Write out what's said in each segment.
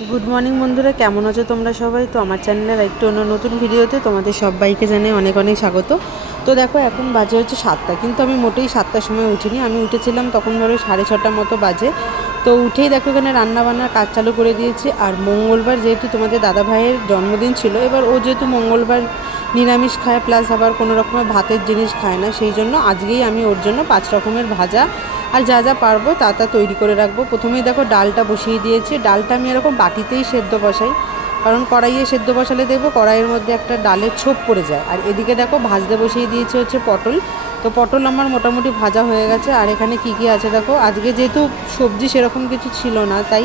Good morning बंधुरा केमन आछो तोमरा सबाई। तो आमार चैनेलेर एकटु अन्य नतून भिडियोते तोमादेर सबाइके जानाई अनेक अनेक स्वागत। तो देखो एखन बाजे होच्छे 7टा, किन्तु आमी मोटेई 7टार समय उठिनी। आमी उठेछिलाम तखन धरो 6:30 मतो बाजे। तो उठेई देखो एखाने रान्ना बान्नार काज चालू करे दिएछि। और मंगलबार जेहेतु तोमादेर दादा भाइयेर जन्मदिन छिलो, एबार ओ जेहेतु मंगलबार निरामिष खाय प्लास आबार कोनो रकमेर भातेर जिनिस खाय ना, सेई जोन्नो आजकेई आमी ओर जोन्नो 5 रकमेर भाजा और जा जा पारबो ता तैरी करे राखबो। प्रथमेई देखो डालटा बसिए दिएछि। डालटा आमी एरकम बाटितेई सेদ্ধ बसाई, कारण कड़ाइये सेদ্ধ बसाले देखबो कड़ाइयेर मধ্যে একটা ডালের ছোপ পড়ে যায়। আর এদিকে দেখো ভাজতে বসিয়ে দিয়েছি হচ্ছে পটল। তো পটল আমার মোটামুটি ভাজা হয়ে গেছে। আর এখানে কি কি আছে দেখো, আজকে যেহেতু সবজি সেরকম কিছু ছিল না, তাই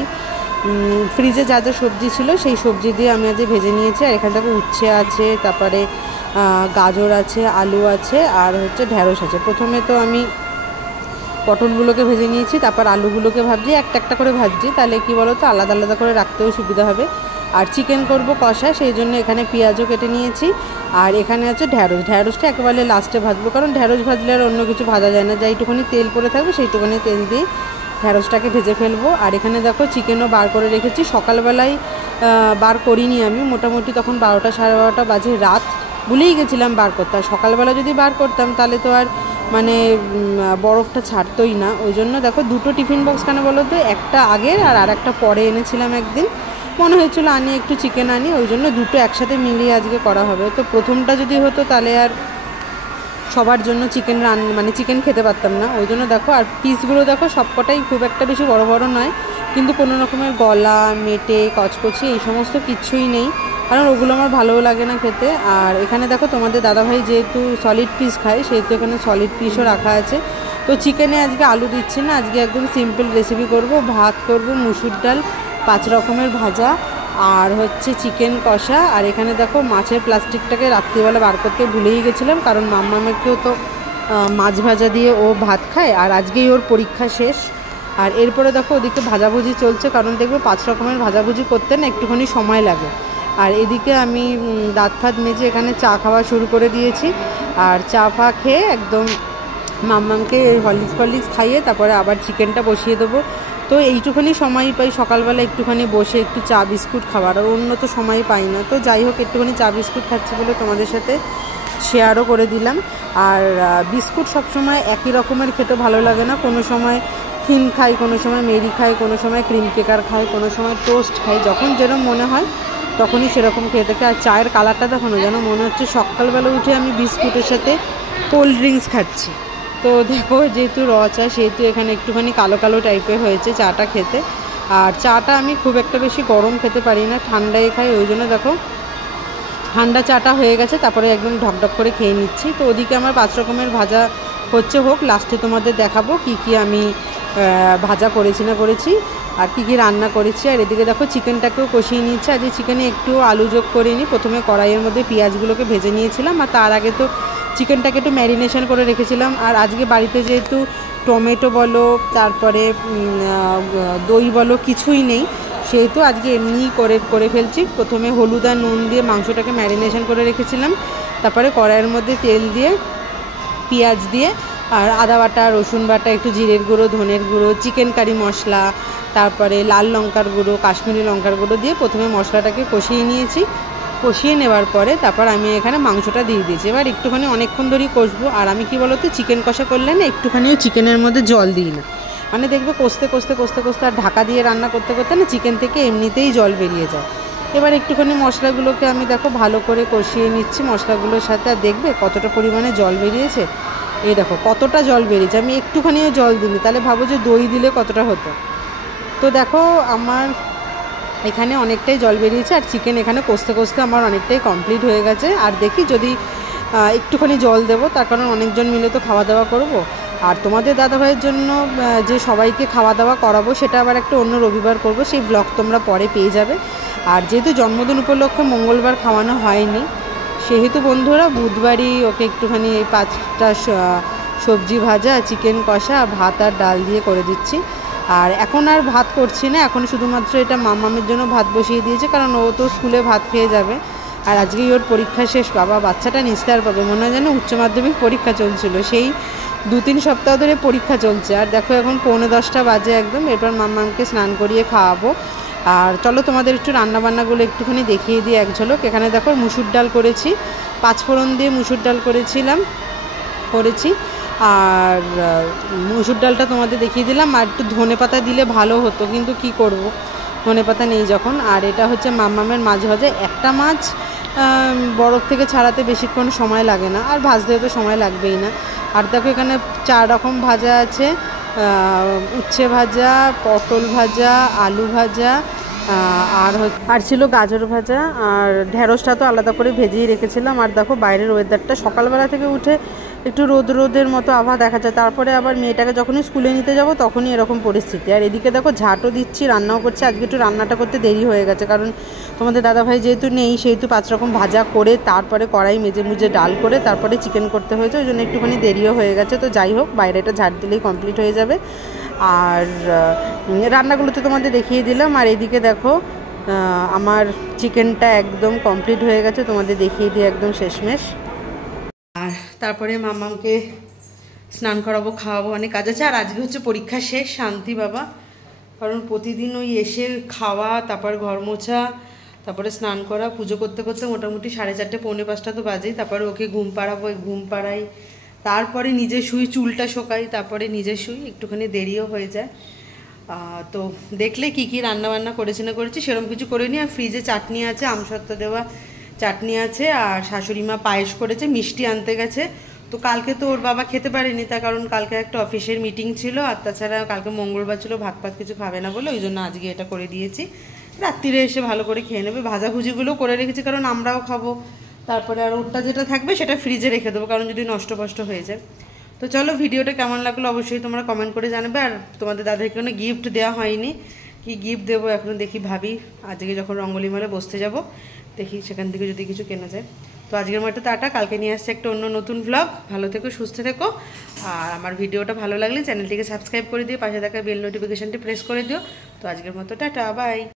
ফ্রিজে যা যা সবজি ছিল সেই সবজি দিয়ে আমি আজ ভেজে নিয়েছি। আর এখানে দেখো উচ্ছে আছে, তারপরে গাজর আছে, আলু আছে, আর হচ্ছে ঢেঁড়স আছে। প্রথমে তো আমি পটলগুলোকে ভেজে নিয়েছি, তারপর আলুগুলোকে ভাবছি একটা একটা করে ভাজছি, তাহলে কি বলো তো আলাদা আলাদা করে রাখতেও সুবিধা হবে। আর চিকেন করব কষা, সেই জন্য এখানে পেঁয়াজও কেটে নিয়েছি। আর এখানে আছে ঢেঁড়স। ঢেঁড়সটা একেবারে লাস্টে ভাজবো, কারণ ঢেঁড়স ভাজলে আর অন্য কিছু ভাজা যায় না। যেইটুকুনি তেল পড়ে থাকবে সেইটুকুনি তেল দিয়ে ঢেঁড়সটাকে ভেজে ফেলবো। আর এখানে দেখো চিকেনও বার করে রেখেছি। সকালবেলায় বার করিনি আমি, মোটামুটি তখন 12টা সাড়ে 12টা বাজে, রাত ভুলেই গেছিলাম বার করতে। আর সকালবেলা যদি বার করতাম তাহলে তো আর মানে বরফটা ছাড়তোই না। ওই জন্য দেখো দুটো টিফিন বক্স কেন বলো তো, একটা আগের আর একটা পরে এনেছিলাম। একদিন মনে হয়েছিল আনি একটু চিকেন আনি, ওই জন্য দুটো একসাথে মিলিয়ে আজকে করা হবে। তো প্রথমটা যদি হতো তাহলে আর সবার জন্য চিকেন মানে চিকেন খেতে পারতাম না। ওই জন্য দেখো, আর পিসগুলো দেখো সবকটাই খুব একটা বেশি বড় বড় নয়, কিন্তু কোনো রকমের গলা মেটে কচকচি এই সমস্ত কিছুই নেই, কারণ ওগুলো আমার ভালোও লাগে না খেতে। আর এখানে দেখো তোমাদের দাদাভাই যেহেতু সলিড পিস খায়, সেহেতু এখানে সলিড পিসও রাখা আছে। তো চিকেনে আজকে আলু দিচ্ছি না, আজকে একদম সিম্পল রেসিপি করব। ভাত করব, মুসুর ডাল, 5 রকমের ভাজা, আর হচ্ছে চিকেন কষা। আর এখানে দেখো মাছের প্লাস্টিকটাকে রাত্রিবেলা বার করতে ভুলেই গেছিলাম, কারণ মাম্মামেরকেও তো মাছ ভাজা দিয়ে ও ভাত খায়, আর আজকেই ওর পরীক্ষা শেষ। আর এরপরে দেখো ওদিকে ভাজাভুজি চলছে, কারণ দেখবে 5 রকমের ভাজাভুজি করতে না একটুখানি সময় লাগে। আর এদিকে আমি দাঁত ফাত মেজে এখানে চা খাওয়া শুরু করে দিয়েছি। আর চা ফা খেয়ে একদম মাম্মামকে হরলিক্স খাইয়ে তারপরে আবার চিকেনটা বসিয়ে দেবো। তো এইটুখানি সময় পাই সকালবেলা একটুখানি বসে একটু চা বিস্কুট খাবার, আর অন্য তো সময় পাই না। তো যাই হোক, একটুখানি চা বিস্কুট খাচ্ছি বলে তোমাদের সাথে শেয়ারও করে দিলাম। আর বিস্কুট সবসময় একই রকমের খেতে ভালো লাগে না, কোনো সময় থিন খাই, কোনো সময় মেরি খাই, কোনো সময় ক্রিম কেকার খাই, কোনো সময় টোস্ট খাই। যখন যেরকম মনে হয় তখনই সেরকম খেয়ে থাকে। আর চায়ের কালারটা দেখো না, যেন মনে হচ্ছে সকালবেলা উঠে আমি বিস্কুটের সাথে কোল্ড ড্রিঙ্কস খাচ্ছি। তো দেখো যেহেতু র চা, সেহেতু এখানে একটুখানি কালো কালো টাইপের হয়েছে চাটা খেতে। আর চাটা আমি খুব একটা বেশি গরম খেতে পারি না, ঠান্ডায় খাই। ওই জন্য দেখো ঠান্ডা চাটা হয়ে গেছে, তারপরে একদম ঢকঢক করে খেয়ে নিচ্ছি। তো ওদিকে আমার 5 রকমের ভাজা হচ্ছে, হোক, লাস্টে তোমাদের দেখাবো কি কি আমি ভাজা করেছি না করেছি, আর কি কি রান্না করেছি। আর এদিকে দেখো চিকেনটাকেও কষিয়ে নিচ্ছে। আজকে চিকেনে একটু আলু যোগ করিনি, প্রথমে কড়াইয়ের মধ্যে পেঁয়াজগুলোকে ভেজে নিয়েছিলাম, আর তার আগে তো চিকেনটাকে একটু ম্যারিনেশন করে রেখেছিলাম। আর আজকে বাড়িতে যেহেতু টমেটো বলো, তারপরে দই বলো কিছুই নেই, সেহেতু আজকে এমনিই করে ফেলছি। প্রথমে হলুদ আর নুন দিয়ে মাংসটাকে ম্যারিনেশন করে রেখেছিলাম, তারপরে কড়াইয়ের মধ্যে তেল দিয়ে পেঁয়াজ দিয়ে আর আদা বাটা, রসুন বাটা, একটু জিরের গুঁড়ো, ধনের গুঁড়ো, চিকেন কারি মশলা, তারপরে লাল লঙ্কার গুঁড়ো, কাশ্মীরি লঙ্কার গুঁড়ো দিয়ে প্রথমে মশলাটাকে কষিয়ে নিয়েছি। কষিয়ে নেওয়ার পরে তারপর আমি এখানে মাংসটা দিয়ে দিয়েছি। এবার একটুখানি অনেকক্ষণ ধরেই কষবো। আর আমি কি বলতো, চিকেন কষা করলে না একটুখানিও চিকেনের মধ্যে জল দিই না, মানে দেখবে কষতে কষতে কষতে কষতে আর ঢাকা দিয়ে রান্না করতে করতে না চিকেন থেকে এমনিতেই জল বেরিয়ে যায়। এবার একটুখানি মশলাগুলোকে আমি দেখো ভালো করে কষিয়ে নিচ্ছি মশলাগুলোর সাথে। আর দেখবে কতটা পরিমাণে জল বেরিয়েছে, এই দেখো কতটা জল বেরিয়েছে। আমি একটুখানিও জল দিইনি, তাহলে ভাবো যে দই দিলে কতটা হতো। তো দেখো আমার এখানে অনেকটাই জল বেরিয়েছে, আর চিকেন এখানে কষতে কষতে আমার অনেকটাই কমপ্লিট হয়ে গেছে। আর দেখি যদি একটুখানি জল দেবো, তার কারণ অনেকজন মিলে তো খাওয়া দাওয়া করব। আর তোমাদের দাদাভাইয়ের জন্য যে সবাইকে খাওয়া দাওয়া করাবো, সেটা আবার একটা অন্য রবিবার করব, সেই ব্লগ তোমরা পরে পেয়ে যাবে। আর যেহেতু জন্মদিন উপলক্ষে মঙ্গলবার খাওয়ানো হয়নি, সেহেতু বন্ধুরা বুধবারই ওকে একটুখানি এই 5টা সবজি ভাজা, চিকেন কষা, ভাত আর ডাল দিয়ে করে দিচ্ছি। আর এখন আর ভাত করছি না, এখন শুধুমাত্র এটা মাম্মামের জন্য ভাত বসিয়ে দিয়েছে, কারণ ও তো স্কুলে ভাত খেয়ে যাবে। আর আজকেই ওর পরীক্ষা শেষ। বাবা, বাচ্চাটা নিস্তার পাবে, মনে হয় যেন উচ্চ মাধ্যমিক পরীক্ষা চলছিল, সেই 2-3 সপ্তাহ ধরে পরীক্ষা চলছে। আর দেখো এখন 9:45 বাজে একদম। এরপর মাম্মামকে স্নান করিয়ে খাওয়াবো। আর চলো তোমাদের একটু রান্নাবান্নাগুলো একটুখানি দেখিয়ে দিই এক ঝলক। এখানে দেখো মুসুর ডাল করেছি, 5 ফোড়ন দিয়ে মুসুর ডাল করেছি। আর মুসুর ডালটা তোমাদের দেখিয়ে দিলাম। আর একটু ধনে পাতা দিলে ভালো হতো, কিন্তু কি করব, ধনে পাতা নেই যখন। আর এটা হচ্ছে মাম্মামের মাছ ভাজা। একটা মাছ বরফ থেকে ছাড়াতে বেশিক্ষণ সময় লাগে না, আর ভাজতে তো সময় লাগবেই না। আর দেখো এখানে 4 রকম ভাজা আছে, উচ্ছে ভাজা, পটল ভাজা, আলু ভাজা, আর ছিল গাজর ভাজা। আর ঢেঁড়সটা তো আলাদা করে ভেজেই রেখেছিলাম। আর দেখো বাইরের ওয়েদারটা, সকালবেলা থেকে উঠে একটু রোদের মতো আবহাওয়া দেখা যায়, তারপরে আবার মেয়েটাকে যখনই স্কুলে নিতে যাব তখনই এরকম পরিস্থিতি। আর এদিকে দেখো ঝাঁটও দিচ্ছি, রান্নাও করছি। আজকে একটু রান্নাটা করতে দেরি হয়ে গেছে, কারণ তোমাদের দাদাভাই যেহেতু নেই, সেহেতু 5 রকম ভাজা করে তারপরে কড়াই মেজে ডাল করে তারপরে চিকেন করতে হয়েছে, ওই জন্য একটুখানি দেরিও হয়ে গেছে। তো যাই হোক, বাইরেটা ঝাঁট দিলেই কমপ্লিট হয়ে যাবে। আর রান্নাগুলো তো তোমাদের দেখিয়ে দিলাম। আর এদিকে দেখো আমার চিকেনটা একদম কমপ্লিট হয়ে গেছে, তোমাদের দেখিয়ে দিই একদম শেষমেশ। আর তারপরে মাম্মামকে স্নান করাবো, খাওয়াবো, অনেক কাজ আছে। আর আজকে হচ্ছে পরীক্ষা শেষ, শান্তি বাবা। কারণ প্রতিদিন ওই এসে খাওয়া, তারপর ঘর মোছা, তারপরে স্নান করা, পুজো করতে করতে মোটামুটি 4:30 পৌনে 5টা তো বাজেই। তারপরে ওকে ঘুম পাড়াবো, ঘুম পাড়াই, তারপরে নিজে শুই, চুলটা শোকাই, তারপরে নিজে শুই, একটুখানি দেরিও হয়ে যায়। তো দেখলে কি কি রান্নাবান্না করেছি না করেছি, সেরকম কিছু করিনি। আর ফ্রিজে চাটনি আছে, আমসত্ত্ব দেওয়া চাটনি আছে। আর শাশুড়ি মা পায়েস করেছে, মিষ্টি আনতে গেছে। তো কালকে তো ওর বাবা খেতে পারেনি, তার কারণ কালকে একটা অফিসের মিটিং ছিল। আর তাছাড়া কালকে মঙ্গলবার ছিল, ভাত কিছু খাবে না বলে, ওই জন্য আজকে এটা করে দিয়েছি। রাত্রিরে এসে ভালো করে খেয়ে নেবে। ভাজাভুজিগুলো করে রেখেছি, কারণ আমরাও খাবো। তারপরে আর ওরটা যেটা থাকবে সেটা ফ্রিজে রেখে দেবো, কারণ যদি নষ্ট হয়ে যায়। তো চলো, ভিডিওটা কেমন লাগলো অবশ্যই তোমরা কমেন্ট করে জানাবে। আর তোমাদের দাদাকে কোনো গিফট দেওয়া হয়নি, কি গিফট দেবো এখন দেখি, ভাবি। আজকে যখন রঙ্গোলি মেলে বসতে যাব, দেখি সেখান থেকে যদি কিছু কেনা যায়। তো আজকের মতো টাটা, কালকে নিয়ে আসছে একটা অন্য নতুন ভ্লগ। ভালো থেকো, সুস্থ থেকো। আর আমার ভিডিওটা ভালো লাগলে চ্যানেলটিকে সাবস্ক্রাইব করে দিও, পাশে থাকা বেল নোটিফিকেশানটি প্রেস করে দিও। তো আজকের মতো টাটা, বাই।